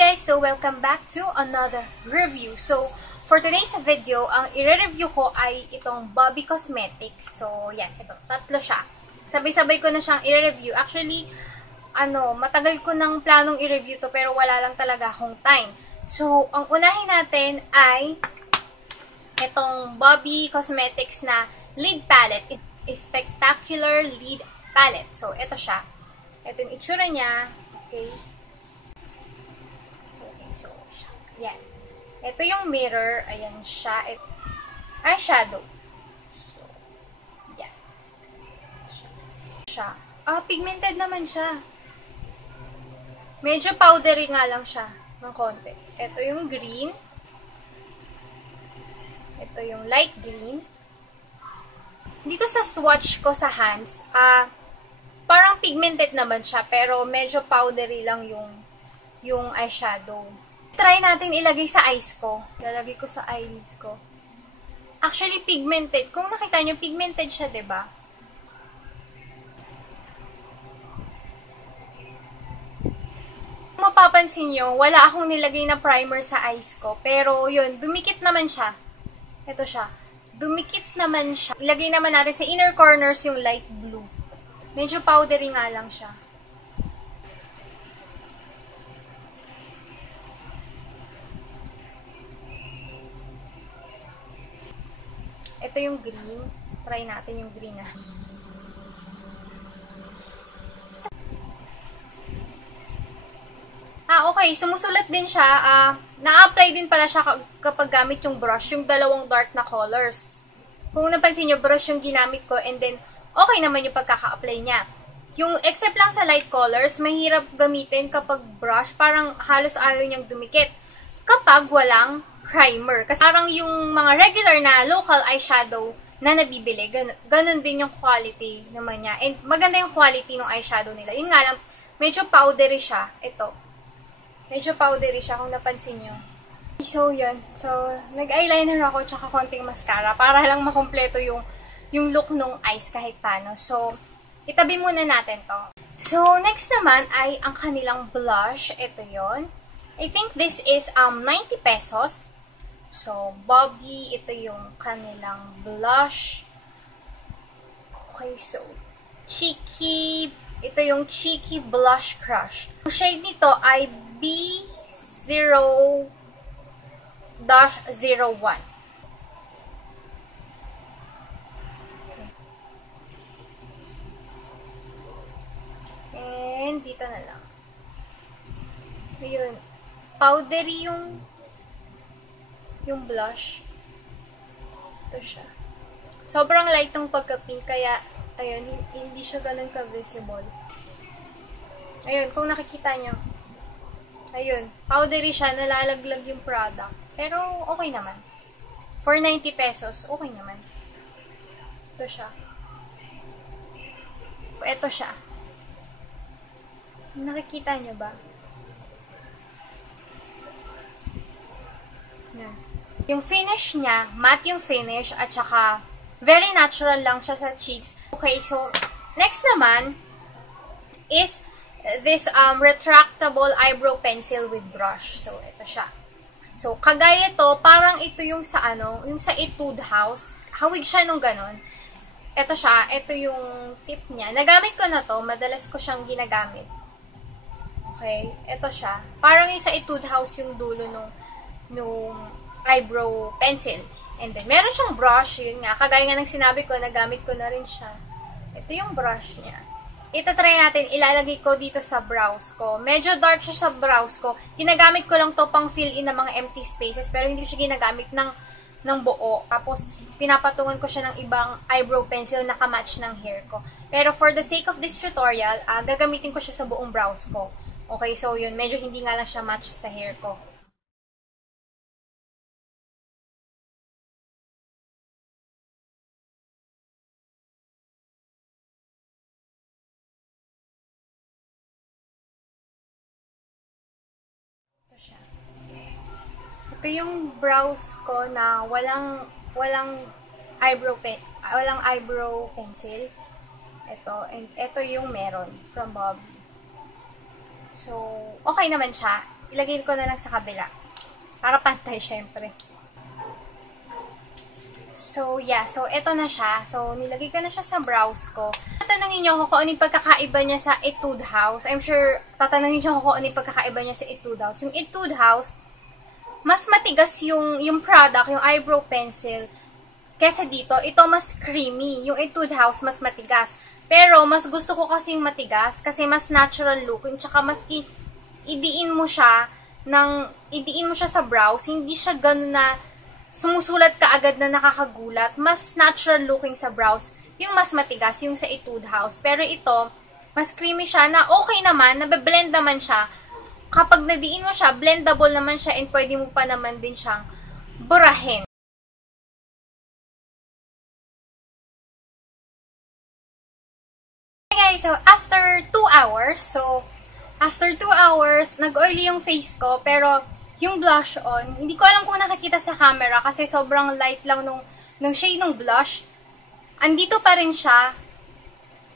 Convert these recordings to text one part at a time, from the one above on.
Guys, so welcome back to another review. So, for today's video, ang i-review ko ay itong Bobby Cosmetics. So, yan, ito, tatlo siya. Sabay-sabay ko na siyang i-review. Actually, matagal ko nang planong i-review to pero wala lang talaga akong time. So, ang unahin natin ay itong Bobby Cosmetics na lid palette. Spectacular lid palette. So, ito siya. Ito yung itsura niya. Okay. So, yan. Ito yung mirror. Ayan siya. Eyeshadow. So, yan. Siya. Pigmented naman siya. Medyo powdery nga lang siya. Ng konti. Ito yung green. Ito yung light green. Dito sa swatch ko sa hands, parang pigmented naman siya. Pero medyo powdery lang yung eyeshadow. Try natin ilagay sa eyes ko. Lalagay ko sa eyelids ko. Actually, pigmented. Kung nakita nyo, pigmented siya, diba? Kung mapapansin nyo, wala akong nilagay na primer sa eyes ko. Pero, yun, dumikit naman siya. Ito siya. Dumikit naman siya. Ilagay naman natin sa inner corners yung light blue. Medyo powdery nga lang siya. Ito yung green. Try natin yung green na. Okay. Sumusulat din siya. Na-apply din pala siya kapag gamit yung brush, yung dalawang dark na colors. Kung napansin nyo, brush yung ginamit ko and then, okay naman yung pagkaka-apply niya. Yung, except lang sa light colors, mahirap gamitin kapag brush, parang halos ayaw niyang dumikit. Kapag walang primer. Kasi parang yung mga regular na local eyeshadow na nabibili, ganun din yung quality naman niya. And maganda yung quality ng eyeshadow nila. Yun nga lang, medyo powdery siya. Ito. Medyo powdery siya kung napansin nyo. So, yun. So, nag-eyeliner ako tsaka konting mascara para lang makumpleto yung look ng eyes kahit paano. So, itabi muna natin to. So, next naman ay ang kanilang blush. Ito yon. I think this is 90 pesos. So, Bobby, ito yung kanilang blush. Okay, so, Cheeky. Ito yung Cheeky Blush Crush. Ang shade nito ay B0-01. And, dito na lang. Ayun. Powdery yung blush. Ito siya. Sobrang light ng pagka-pink, kaya, ayun, hindi siya ganun ka-visible. Ayun, kung nakikita nyo. Ayun, powdery siya, nalalaglag yung product. Pero, okay naman. For 90 pesos, okay naman. Ito siya. Ito siya. Nakikita nyo ba? Yan. Yung finish niya, matte yung finish, at saka very natural lang siya sa cheeks. Okay, so, next naman is this retractable eyebrow pencil with brush. So, ito siya. So, kagaya to, parang ito yung sa yung sa Etude House. Hawig siya nung ganon. Ito siya, ito yung tip niya. Nagamit ko na to, madalas ko siyang ginagamit. Okay, ito siya. Parang yung sa Etude House yung dulo nung eyebrow pencil. And then, meron siyang brush. Yun nga, kagaya nga ng sinabi ko, nagamit ko na rin siya. Ito yung brush niya. Itatry natin, ilalagay ko dito sa brows ko. Medyo dark siya sa brows ko. Ginagamit ko lang to pang fill in ng mga empty spaces, pero hindi ko siya ginagamit ng buo. Tapos, pinapatungan ko siya ng ibang eyebrow pencil na kamatch ng hair ko. Pero for the sake of this tutorial, gagamitin ko siya sa buong brows ko. Okay, so yun, medyo hindi nga lang siya match sa hair ko. Ito yung brows ko na walang eyebrow pencil. Ito, and ito yung meron from Bobby. So, okay naman siya. ilagay ko na lang sa kabila. Para pantay, syempre. So, yeah. So, eto na siya. So, nilagay ko na siya sa brows ko. Tatanungin niyo ako kung ano yung pagkakaiba niya sa Etude House. I'm sure, tatanungin niyo ako kung ano yung pagkakaiba niya sa Etude House. Yung Etude House, mas matigas yung product, yung eyebrow pencil. Kesa dito, ito mas creamy. Yung Etude House, mas matigas. Pero, mas gusto ko kasi yung matigas kasi mas natural looking. Tsaka, maski idiin mo siya sa brows, hindi siya ganun na sumusulat ka agad na nakakagulat. Mas natural looking sa brows, yung mas matigas, yung sa Etude House. Pero ito, mas creamy siya na okay naman, nabe-blend naman siya. Kapag nadiin mo siya, blendable naman siya and pwede mo pa naman din siyang burahin. Okay guys, so after 2 hours, nag-oily yung face ko, pero yung blush on, hindi ko alam kung nakikita sa camera kasi sobrang light lang nung shade ng blush. Andito pa rin siya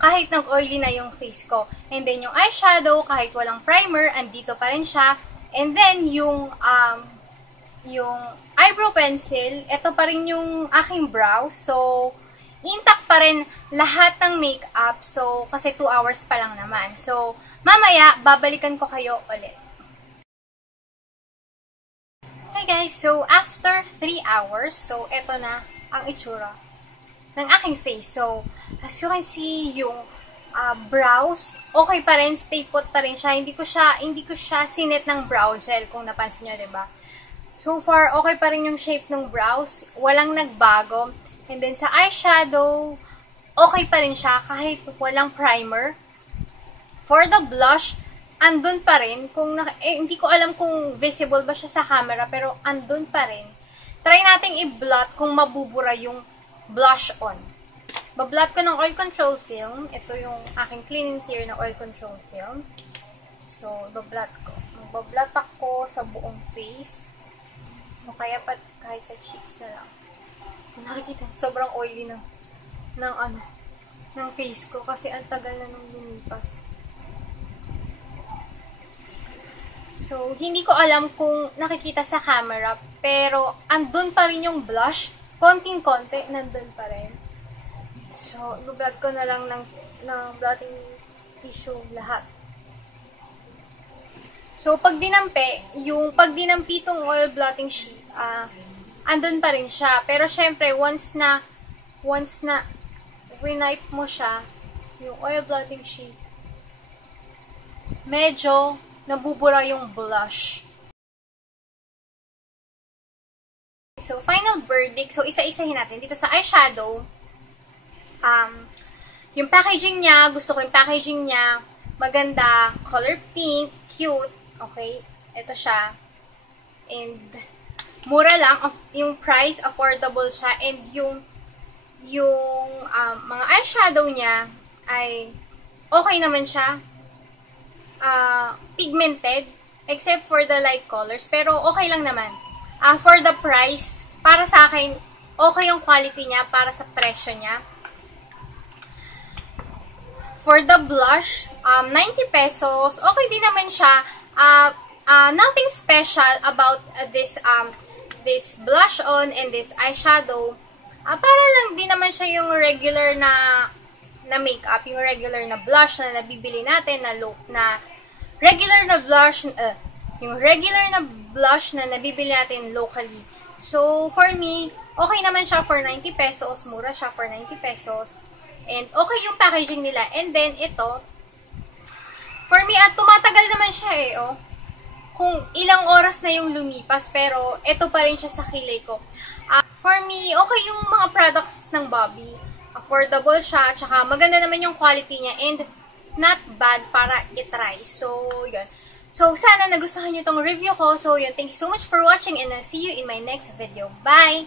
kahit nag-oily na yung face ko. And then yung eyeshadow, kahit walang primer, andito pa rin siya. And then yung eyebrow pencil, ito pa rin yung aking brows. So, intact pa rin lahat ng makeup. So, kasi 2 hours pa lang naman. So, mamaya, babalikan ko kayo ulit. Hi guys, so after 3 hours, so eto na ang itsura ng aking face. So, as you can see, yung brows, okay pa rin, stay put pa rin siya. Hindi ko siya sinet ng brow gel, kung napansin nyo, diba? So far, okay pa rin yung shape ng brows, walang nagbago. And then sa eyeshadow, okay pa rin siya kahit walang primer. For the blush, andun pa rin. Hindi ko alam kung visible ba siya sa camera, pero andun pa rin. Try nating i-blot kung mabubura yung blush on. Ba-blot ko ng oil control film. Ito yung aking cleaning clear na oil control film. So, ba-blot ko. Ba-blot ako sa buong face. O kaya kahit sa cheeks na lang. Nakikita, sobrang oily ng face ko kasi ang tagal na nung lumipas. So, hindi ko alam kung nakikita sa camera, pero andun pa rin yung blush. Konting-konti, nandun pa rin. So, i-blot ko na lang ng blotting tissue lahat. So, pag dinampi itong oil blotting sheet, andun pa rin siya. Pero, syempre, once na winipe mo siya, yung oil blotting sheet, medyo nabubura yung blush. So, final verdict. So, isa-isahin natin. Dito sa eyeshadow, yung packaging niya, gusto ko yung packaging niya, maganda, color pink, cute, okay? Ito siya. And, mura lang. Yung price, affordable siya. And, yung mga eyeshadow niya, ay okay naman siya. Pigmented, except for the light colors, pero okay lang naman. For the price, para sa akin, okay yung quality niya para sa presyo niya. For the blush, 90 pesos, okay din naman siya. Nothing special about this blush on and this eyeshadow. Para lang din naman siya yung regular na makeup, yung regular na blush na nabibili natin, yung regular na blush na nabibili natin locally. So, for me, okay naman siya for 90 pesos. Mura siya for 90 pesos. And okay yung packaging nila. And then, ito, for me, tumatagal naman siya oh. Kung ilang oras na yung lumipas, pero ito pa rin siya sa kilay ko. For me, okay yung mga products ng Bobbi. Affordable siya, tsaka maganda naman yung quality niya, and not bad para i-try. So, yun. So, sana nagustuhan nyo tong review ko. So, yun. Thank you so much for watching, and I'll see you in my next video. Bye!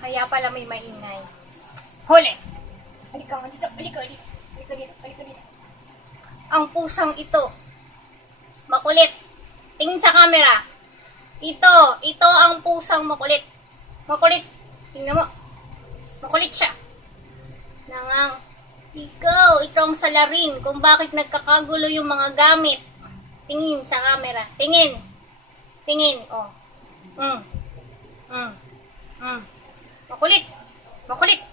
Kaya pala may maingay. Huli! Halika dito, halika dito. Halika dito, halika dito. Ang pusang ito. Makulit. Tingin sa camera. Ito ang pusang makulit. Makulit. Tingnan mo. Makulit siya. Nangang. Ikaw, itong salarin kung bakit nagkakagulo yung mga gamit. Tingin sa camera. Tingin. Tingin. Oh. Makulit. Makulit.